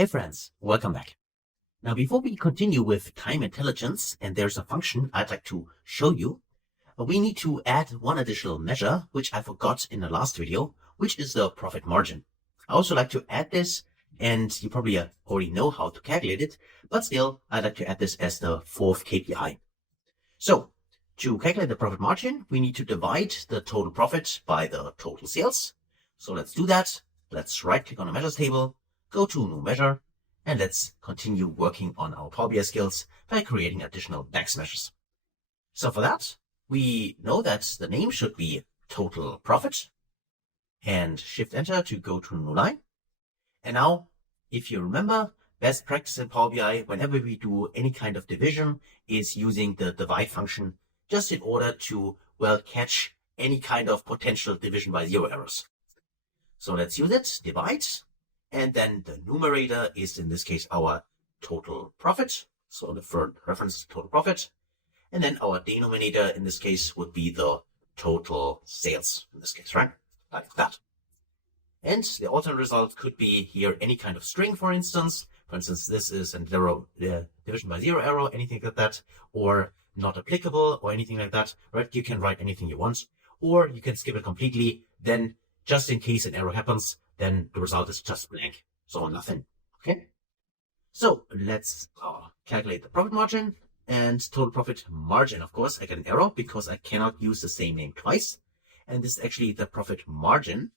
Hey friends, welcome back. Now before we continue with time intelligence, and there's a function I'd like to show you, we need to add one additional measure, which I forgot in the last video, which is the profit margin. I also like to add this, and you probably already know how to calculate it, but still I'd like to add this as the fourth KPI. So to calculate the profit margin, we need to divide the total profit by the total sales. So let's do that. Let's right click on the measures table, go to new measure, and let's continue working on our Power BI skills by creating additional DAX measures. So for that, we know that the name should be total profit, and shift enter to go to a new line. And now, if you remember, best practice in Power BI, whenever we do any kind of division, is using the divide function just in order to, catch any kind of potential division by zero errors. So let's use it, divide. And then the numerator is in this case our total profit. So the third reference is total profit. And then our denominator in this case would be the total sales in this case, right? Like that. And the alternate result could be here any kind of string, for instance. For instance, this is a division by zero error, anything like that, or not applicable or anything like that, right? You can write anything you want, or you can skip it completely. Then just in case an error happens, then the result is just blank, so nothing. Okay, so let's calculate the profit margin and total profit margin. Of course, I get an error because I cannot use the same name twice, and this is actually the profit margin.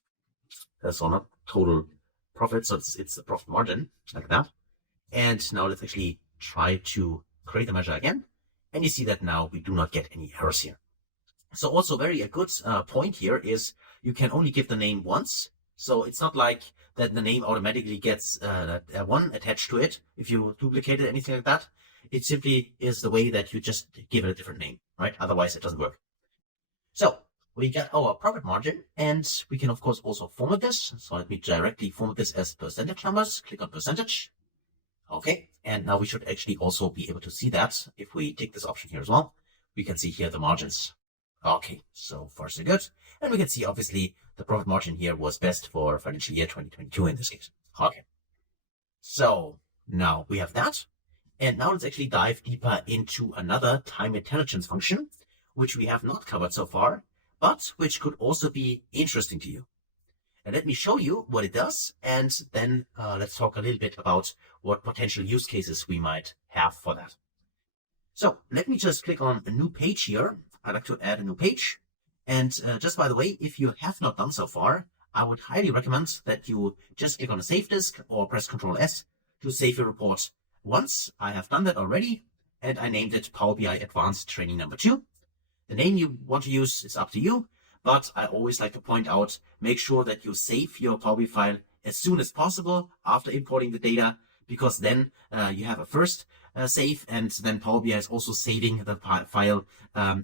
So not total profit, so it's the profit margin like that. And now let's actually try to create the measure again, and you see that now we do not get any errors here. So also a good point here is you can only give the name once. So it's not like that the name automatically gets one attached to it if you duplicate it, anything like that. It simply is the way that you just give it a different name, right? Otherwise it doesn't work. So we got our profit margin, and we can of course also format this. So let me directly format this as percentage numbers. Click on percentage. Okay, and now we should actually also be able to see that if we take this option here as well. We can see here the margins. Okay, so far so good. And we can see obviously the profit margin here was best for financial year 2022 in this case. Okay, so now we have that. And now let's actually dive deeper into another time intelligence function, which we have not covered so far, but which could also be interesting to you. And let me show you what it does, and then let's talk a little bit about what potential use cases we might have for that. So let me just click on a new page here. I'd like to add a new page. And just by the way, if you have not done so far, I would highly recommend that you just click on the save disk or press Ctrl S to save your report. Once I have done that already, and I named it Power BI Advanced Training Number 2. The name you want to use is up to you, but I always like to point out, make sure that you save your Power BI file as soon as possible after importing the data, because then you have a first save, and then Power BI is also saving the file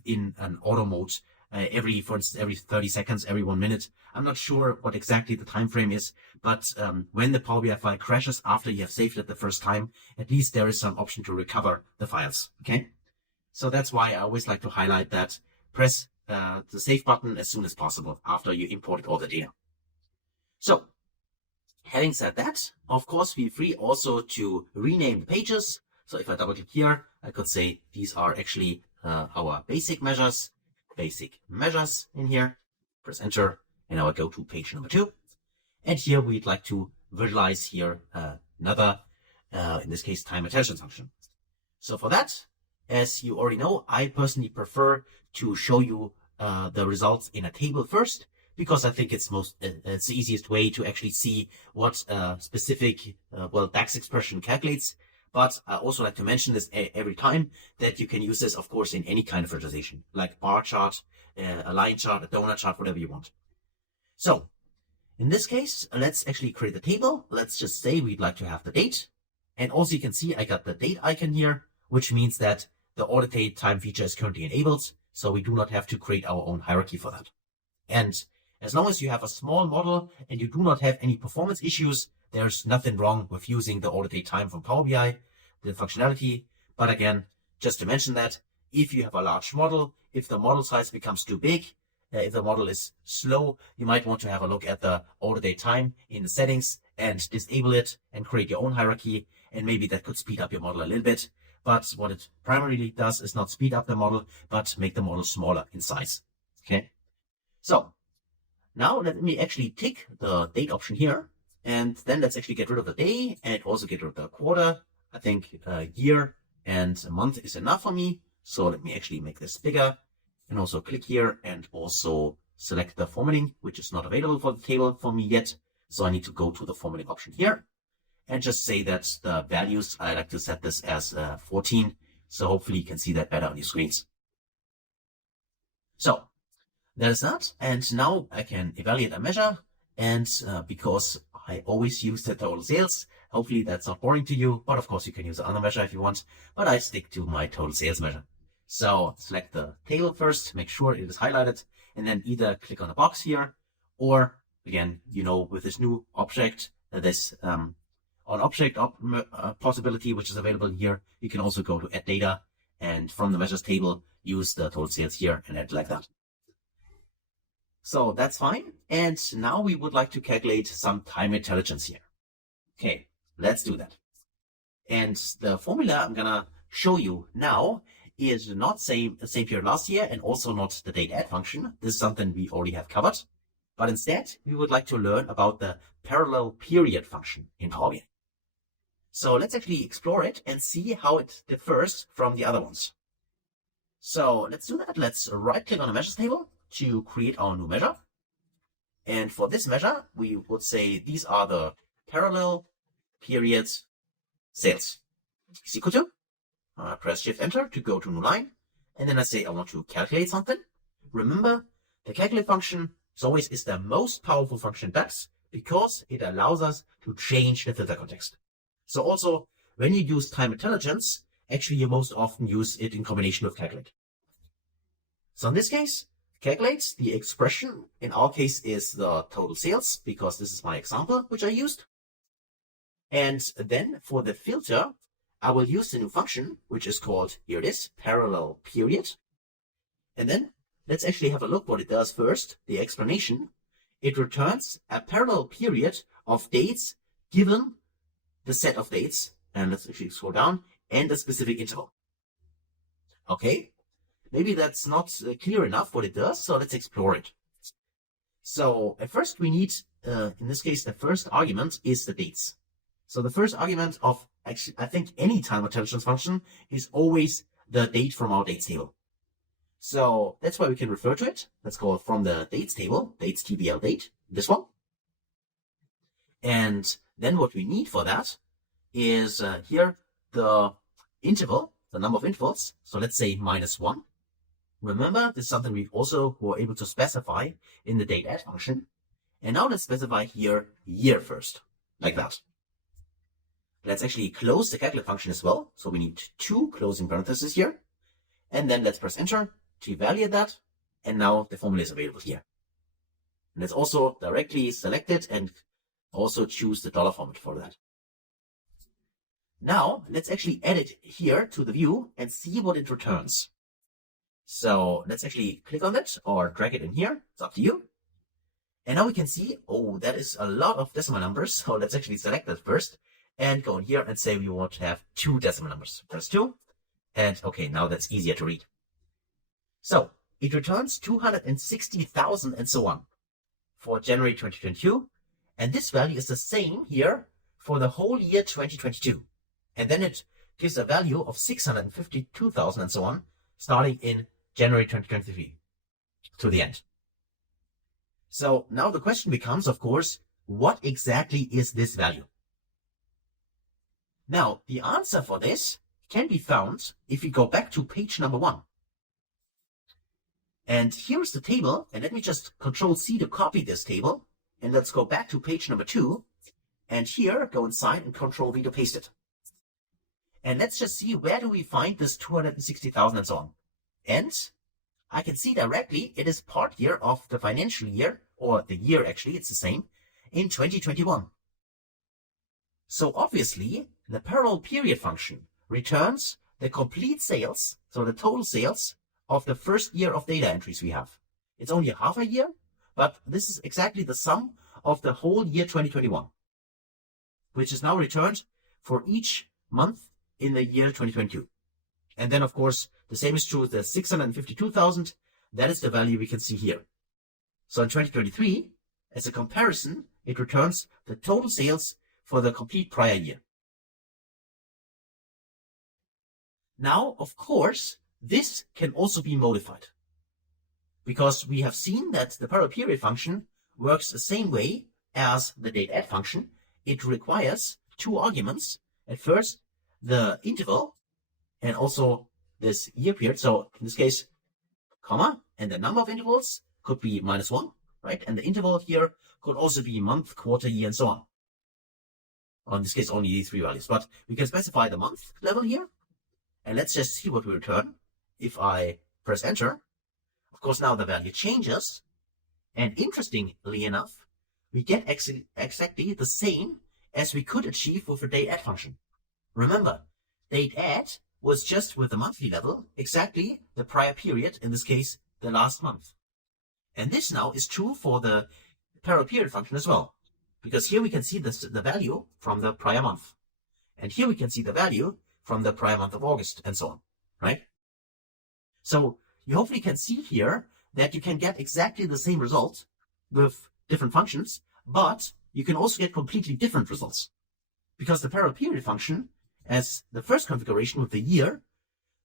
in an auto mode for instance, every 30 seconds, every 1 minute. I'm not sure what exactly the time frame is, but when the Power BI file crashes after you have saved it the first time, at least there is some option to recover the files. Okay, so that's why I always like to highlight that. Press the save button as soon as possible after you imported all the data. So having said that, of course, feel free also to rename the pages. So if I double click here, I could say these are actually our basic measures in here. Press enter, and now I go to page number 2. And here we'd like to visualize here another, in this case, time intelligence function. So for that, as you already know, I personally prefer to show you the results in a table first, because I think it's the easiest way to actually see what specific DAX expression calculates. But I also like to mention this every time, that you can use this, of course, in any kind of visualization, like bar chart, a line chart, a donut chart, whatever you want. So in this case, let's actually create the table. Let's just say we'd like to have the date. And also you can see I got the date icon here, which means that the audit date time feature is currently enabled. So we do not have to create our own hierarchy for that. And as long as you have a small model and you do not have any performance issues, there's nothing wrong with using the audit date time from Power BI, the functionality. But again, just to mention that if you have a large model, if the model size becomes too big, If the model is slow, you might want to have a look at the order date time in the settings and disable it and create your own hierarchy. And maybe that could speed up your model a little bit. But what it primarily does is not speed up the model, but make the model smaller in size. Okay. So now let me actually tick the date option here. And then let's actually get rid of the day and also get rid of the quarter. I think a year and a month is enough for me. So let me actually make this bigger and also click here and also select the formatting, which is not available for the table for me yet. So I need to go to the formatting option here and just say that the values, I like to set this as 14. So hopefully you can see that better on your screens. So there's that. And now I can evaluate a measure. And because I always use the total sales, hopefully that's not boring to you. But of course you can use another measure if you want, but I stick to my total sales measure. So select the table first, make sure it is highlighted, and then either click on the box here, or again, with this new object, this on object possibility, which is available here, you can also go to add data, and from the measures table, use the total sales here and add like that. So that's fine. And now we would like to calculate some time intelligence here. Okay, let's do that. And the formula I'm gonna show you now is not same period last year and also not the date add function. This is something we already have covered. But instead, we would like to learn about the parallel period function in Power BI. So let's actually explore it and see how it differs from the other ones. So let's do that. Let's right click on the measures table to create our new measure. And for this measure, we would say these are the parallel periods sales. Is equal to, press Shift Enter to go to new line. And then I say I want to calculate something. Remember, the calculate function is the most powerful function in DAX because it allows us to change the filter context. So also, when you use time intelligence, actually you most often use it in combination with calculate. So in this case, calculate, the expression in our case is the total sales, because this is my example which I used. And then for the filter, I will use the new function, which is called, here it is, parallel period. And then let's actually have a look what it does first, the explanation. It returns a parallel period of dates given the set of dates, and let's actually scroll down, and a specific interval. Okay, maybe that's not clear enough what it does, so let's explore it. So at first we need, in this case, the first argument is the dates. So the first argument of, actually, I think any time intelligence function is always the date from our dates table. So that's why we can refer to it. Let's go from the dates table, dates TBL date, this one. And then what we need for that is here the interval, the number of intervals. So let's say -1. Remember, this is something we also were able to specify in the date add function. And now let's specify here year first, like that. Let's actually close the calculate function as well. So we need 2 closing parentheses here. And then let's press enter to evaluate that. And now the formula is available here. And let's also directly select it and also choose the dollar format for that. Now let's actually add it here to the view and see what it returns. So let's actually click on it or drag it in here. It's up to you. And now we can see, oh, that is a lot of decimal numbers. So let's actually select that first and go in here and say we want to have 2 decimal numbers. Press 2. And okay, now that's easier to read. So it returns 260,000 and so on for January 2022. And this value is the same here for the whole year 2022. And then it gives a value of 652,000 and so on, starting in January 2023 to the end. So now the question becomes, of course, what exactly is this value? Now, the answer for this can be found if we go back to page number 1. And here's the table. And let me just Control-C to copy this table. And let's go back to page number 2. And here, go inside and Control-V to paste it. And let's just see, where do we find this 260,000 and so on? And I can see directly it is part year of the financial year, or the year actually, it's the same, in 2021. So obviously, the parallel period function returns the complete sales, so the total sales of the first year of data entries we have. It's only half a year, but this is exactly the sum of the whole year 2021, which is now returned for each month in the year 2022. And then, of course, the same is true with the 652,000. That is the value we can see here. So in 2023, as a comparison, it returns the total sales for the complete prior year. Now, of course, this can also be modified, because we have seen that the parallel period function works the same way as the date add function. It requires two arguments. At first, the interval and also this year period. So in this case, comma, and the number of intervals could be -1, right? And the interval here could also be month, quarter, year, and so on. Or in this case, only these three values. But we can specify the month level here. And let's just see what we return if I press enter. Of course, now the value changes. And interestingly enough, we get exactly the same as we could achieve with the date add function. Remember, date add was just with the monthly level, exactly the prior period, in this case, the last month. And this now is true for the parallel period function as well, because here we can see the value from the prior month. And here we can see the value from the prior month of August, and so on, right? So you hopefully can see here that you can get exactly the same result with different functions, but you can also get completely different results, because the parallel period function, as the first configuration with the year,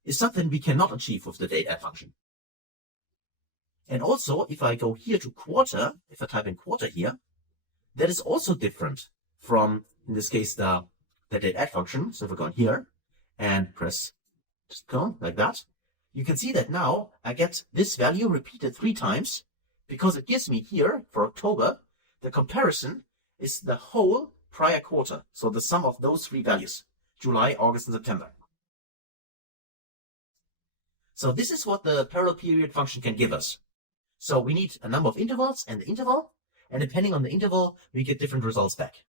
is something we cannot achieve with the date add function. And also, if I go here to quarter, if I type in quarter here, that is also different from, in this case, the date add function. So if I go in here and press just go like that, you can see that now I get this value repeated 3 times, because it gives me here for October, the comparison is the whole prior quarter. So the sum of those 3 values, July, August, and September. So this is what the parallel period function can give us. So we need a number of intervals and the interval, and depending on the interval, we get different results back.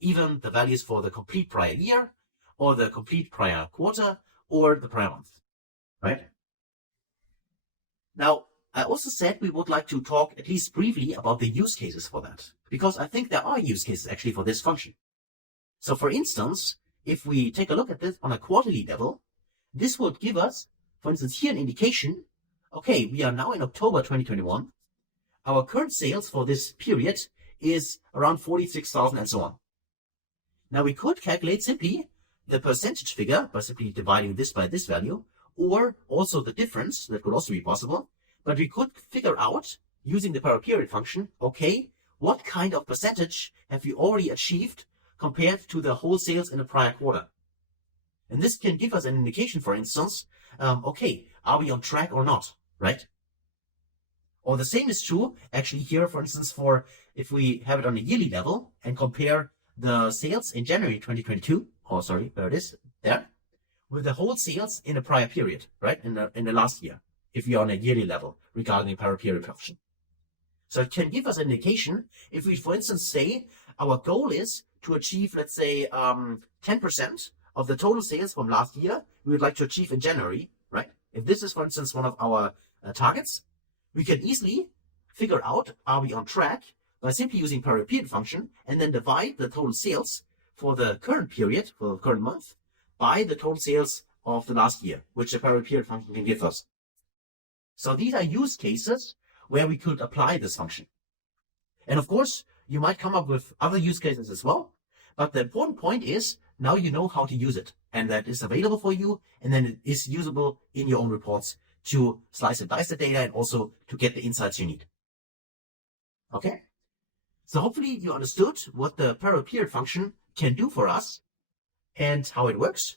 Even the values for the complete prior year, or the complete prior quarter, or the prior month, right? Now, I also said we would like to talk at least briefly about the use cases for that, because I think there are use cases actually for this function. So for instance, if we take a look at this on a quarterly level, this would give us, for instance, here an indication, okay, we are now in October 2021. Our current sales for this period is around 46,000 and so on. Now we could calculate simply the percentage figure by simply dividing this by this value, or also the difference, that could also be possible. But we could figure out, using the parallel period function, okay, what kind of percentage have we already achieved compared to the whole sales in the prior quarter. And this can give us an indication, for instance, okay, are we on track or not, right? Or the same is true actually here, for instance, for if we have it on a yearly level and compare the sales in January 2022, oh sorry, there it is, there, with the whole sales in a prior period, right, in the last year, if we are on a yearly level regarding the parallel period function. So it can give us an indication if we, for instance, say our goal is to achieve, let's say, 10% of the total sales from last year we would like to achieve in January, right? If this is, for instance, one of our targets, we can easily figure out, are we on track, by simply using parallel period function and then divide the total sales for the current period, for the current month, by the total sales of the last year, which the parallel period function can give us. So these are use cases where we could apply this function. And of course, you might come up with other use cases as well, but the important point is now you know how to use it, and that is available for you, and then it is usable in your own reports to slice and dice the data and also to get the insights you need. Okay? So hopefully you understood what the parallel period function can do for us and how it works.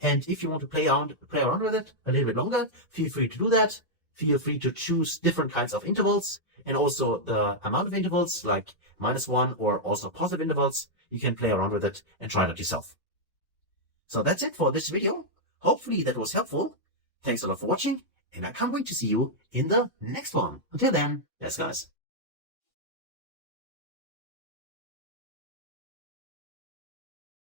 And if you want to play around with it a little bit longer, feel free to do that. Feel free to choose different kinds of intervals and also the amount of intervals, like -1 or also positive intervals. You can play around with it and try it out yourself. So that's it for this video. Hopefully that was helpful. Thanks a lot for watching, and I can't wait to see you in the next one. Until then, yes guys.